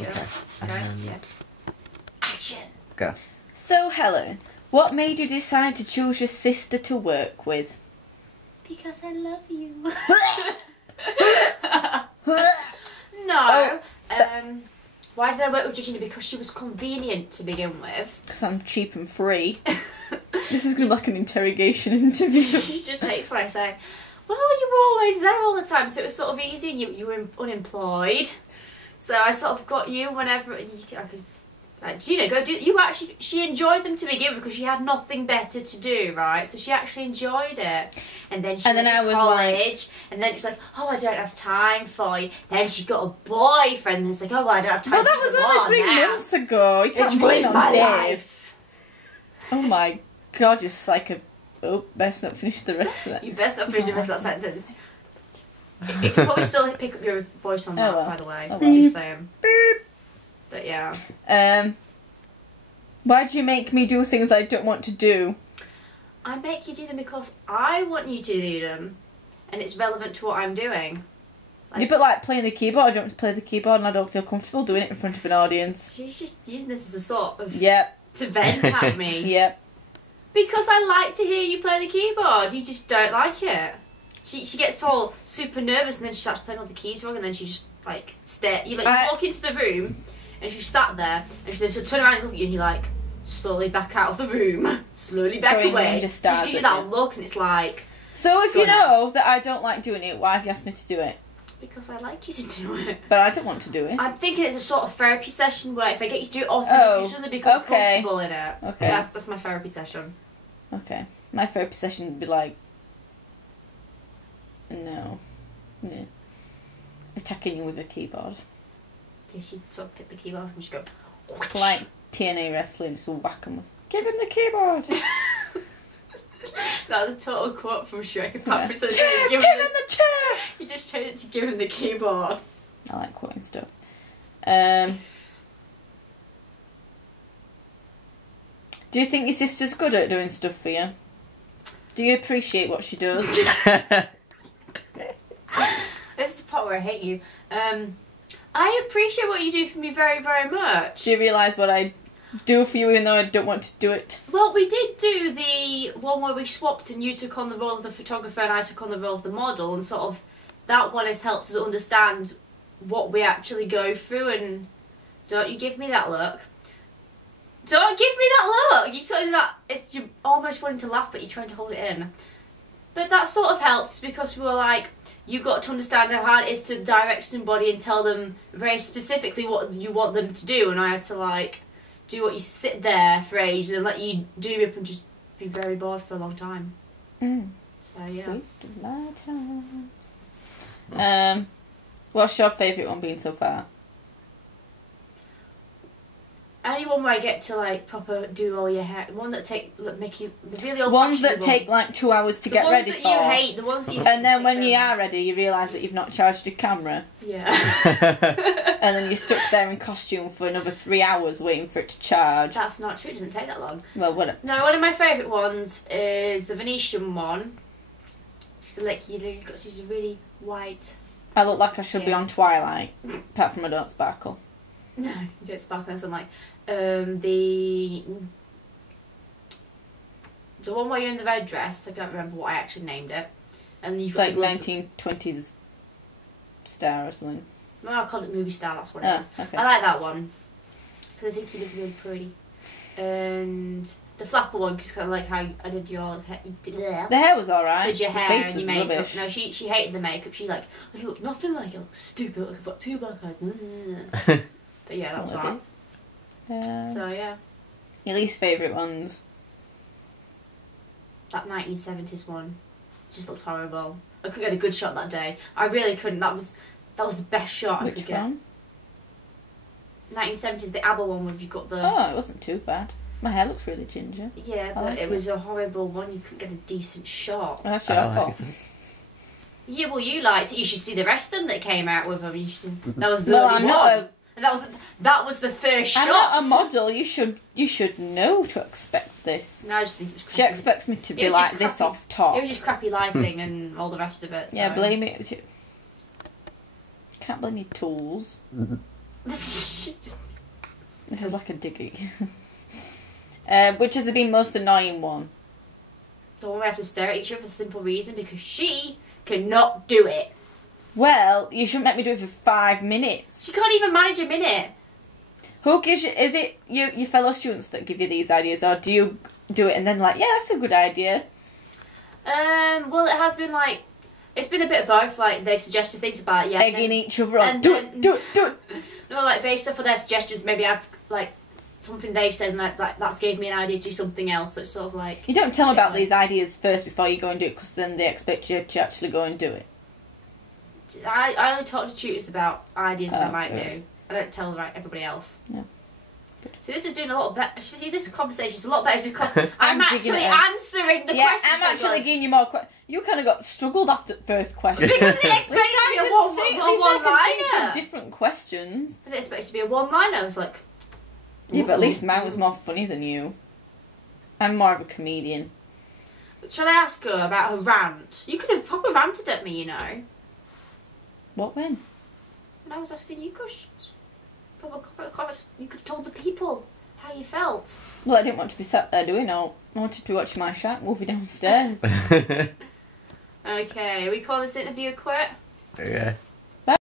Action. Okay. Yeah. Action. Go. So, Helen, what made you decide to choose your sister to work with? Because I love you. No. Why did I work with Georgina? Because she was convenient to begin with. Because I'm cheap and free. This is going to be like an interrogation interview. She just hates what I say. Well, you were always there all the time, so it was sort of easy, and you were unemployed. So I sort of got you whenever I could. Like, Gina, go do. You actually, she enjoyed them to begin with because she had nothing better to do, right? So she actually enjoyed it. And then she went to college, and then it's like, oh, I don't have time for you. Then she got a boyfriend, and it's like, oh, I don't have time. Well, that was only 3 months ago. You can't it's ruined my life. Oh my God, you're psycho. Oh, best not finish the rest of that. You best not finish the rest of that sentence. You can probably still pick up your voice on that, by the way. Oh, well. Just saying. Beep. But yeah. Why do you make me do things I don't want to do? I make you do them because I want you to do them, and it's relevant to what I'm doing. Like, yeah, but like playing the keyboard, I don't want to play the keyboard, and I don't feel comfortable doing it in front of an audience. She's just using this as a sort of to vent at me. Yep. Because I like to hear you play the keyboard. You just don't like it. She gets all super nervous, and then she starts playing all the keys wrong, and then she just like stare. You walk into the room, and she's sat there, and she'll turn around and look at you, and you're like slowly back out of the room, slowly back away. Just gives you that look, and it's like. So if you know that I don't like doing it, why have you asked me to do it? Because I like you to do it. But I don't want to do it. I'm thinking it's a sort of therapy session where if I get you to do it often, you suddenly become comfortable in it. Okay. That's my therapy session. Okay. My therapy session would be like, no. Attacking you with a keyboard. Yeah, she'd sort of pick the keyboard and just go. Like TNA wrestling, just whack him. Give him the keyboard. That was a total quote from Shrek. Yeah. Chair, give him the chair! You just changed it to give him the keyboard. I like quoting stuff. Do you think your sister's good at doing stuff for you? Do you appreciate what she does? This is the part where I hate you. I appreciate what you do for me very, very much. Do you realise what I do for you even though I don't want to do it? Well, we did do the one where we swapped and you took on the role of the photographer and I took on the role of the model, and sort of that one has helped us understand what we actually go through. And don't you give me that look. Don't give me that look! You sort of you're almost wanting to laugh but you're trying to hold it in. But that sort of helped because we were like, you got to understand how hard it is to direct somebody and tell them very specifically what you want them to do, and I had to like do what you sit there for ages and let you do it and just be very bored for a long time. So yeah. Waste of my time. What's your favourite one been so far? Anyone where I get to like proper do all your hair, one that make you the really old ones that take like 2 hours to get ready for. The ones that you hate, the ones that you. And then when you are ready, you realise that you've not charged your camera. Yeah. And then you're stuck there in costume for another 3 hours waiting for it to charge. That's not true. It doesn't take that long. Well, whatever. No, one of my favourite ones is the Venetian one. Just like you've got to use a really white. I look like I should be on Twilight, apart from I don't sparkle. No, you don't sparkle. That's like the one where you're in the red dress. I can't remember what I actually named it. And you've like 1920s star or something. No, I called it movie star. That's what it is. Okay. I like that one because I think you look really pretty. And the flapper one, because kind of like how I did your hair. The hair was alright. Did your hair face and was your makeup? Rubbish. No, she hated the makeup. She like, I look nothing like it. I look stupid. I look like I've got 2 black eyes. But yeah, that's right. So yeah. Your least favourite ones? That 1970s one just looked horrible. I couldn't get a good shot that day. I really couldn't. That was the best shot I could get. Which one? 1970s, the ABBA one where you got the. Oh, it wasn't too bad. My hair looks really ginger. Yeah, but it was a horrible one. You couldn't get a decent shot. Well, that's your fault. Yeah, well, you liked it. You should see the rest of them that came out with them. You should. That was the only one. Not and that was the first shot. I'm not a model. You should know to expect this. No, I just think it was crappy. She expects me to be like this off top. It was just crappy lighting and all the rest of it. So. Yeah, blame it. Can't blame your tools. This is like a diggy. Which has been most annoying one? The one we have to stare at each other for the simple reason because she cannot do it. Well, you shouldn't make me do it for 5 minutes. She can't even manage a minute. Who gives you... Is it your fellow students that give you these ideas, or do you do it and then like, yeah, that's a good idea? Well, it has been like... It's been a bit of both. Like, they've suggested things about it, yeah. Egging each other on. Do it. No, like, based off of their suggestions, maybe I've, like... something they've said and that's gave me an idea to do something else. So it's sort of like... You don't tell them about these ideas first before you go and do it, because then they expect you to actually go and do it. I only talk to tutors about ideas that I might do. I don't tell everybody else. Yeah. See, this is doing a lot better. See, this conversation's a lot better because I'm actually answering the questions. Yeah, I'm actually giving you more questions. You kind of got struggled after the first question. Because I didn't expect it to be a one-liner. Different questions. I didn't expect it to be a one-liner. I was like... Yeah, but at least mine was more funny than you. I'm more of a comedian. Shall I ask her about her rant? You could have proper ranted at me, you know. What, when? When I was asking you questions. You could have told the people how you felt. Well, I didn't want to be sat there doing all. I wanted to be watching my shark movie downstairs. Okay, are we calling this interview a quit? Okay.